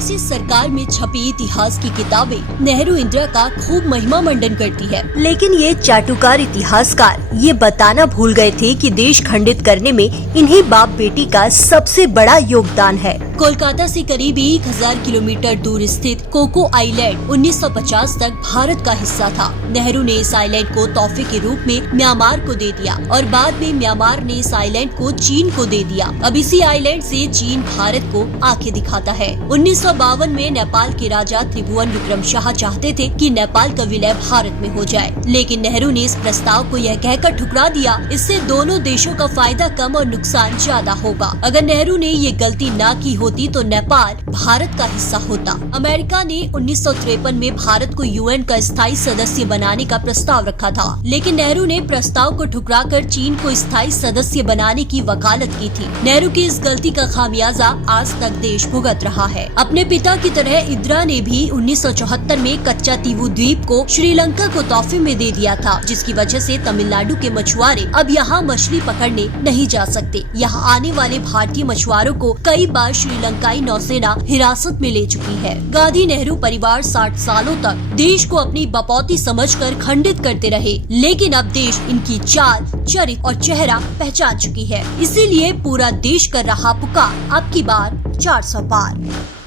कांग्रेसी सरकार में छपी इतिहास की किताबें नेहरू इंदिरा का खूब महिमा मंडन करती है। लेकिन ये चाटुकार इतिहासकार ये बताना भूल गए थे कि देश खंडित करने में इन्हीं बाप बेटी का सबसे बड़ा योगदान है। कोलकाता से करीब 1000 किलोमीटर दूर स्थित कोको आइलैंड 1950 तक भारत का हिस्सा था। नेहरू ने इस आइलैंड को तोहफे के रूप में म्यांमार को दे दिया और बाद में म्यांमार ने इस आइलैंड को चीन को दे दिया। अब इसी आइलैंड से चीन भारत को आंखें दिखाता है। 1952 में नेपाल के राजा त्रिभुवन विक्रम शाह चाहते थे कि नेपाल का विलय भारत में हो जाए, लेकिन नेहरू ने इस प्रस्ताव को यह कहकर ठुकरा दिया, इससे दोनों देशों का फायदा कम और नुकसान ज्यादा होगा। अगर नेहरू ने ये गलती न की होती तो नेपाल भारत का हिस्सा होता। अमेरिका ने 1953 में भारत को यूएन का स्थायी सदस्य बनाने का प्रस्ताव रखा था, लेकिन नेहरू ने प्रस्ताव को ठुकराकर चीन को स्थायी सदस्य बनाने की वकालत की थी। नेहरू की इस गलती का खामियाजा आज तक देश भुगत रहा है। अपने पिता की तरह इंदिरा ने भी 1974 में कच्चा तीवू द्वीप को श्रीलंका को तोहफे में दे दिया था, जिसकी वजह से तमिलनाडु के मछुआरे अब यहाँ मछली पकड़ने नहीं जा सकते। यहाँ आने वाले भारतीय मछुआरों को कई बार श्रीलंकाई नौसेना हिरासत में ले चुकी है। गांधी नेहरू परिवार 60 सालों तक देश को अपनी बपौती समझकर खंडित करते रहे, लेकिन अब देश इनकी चाल, चरित्र और चेहरा पहचान चुकी है। इसीलिए पूरा देश कर रहा पुकार, अब की बार 400 पार।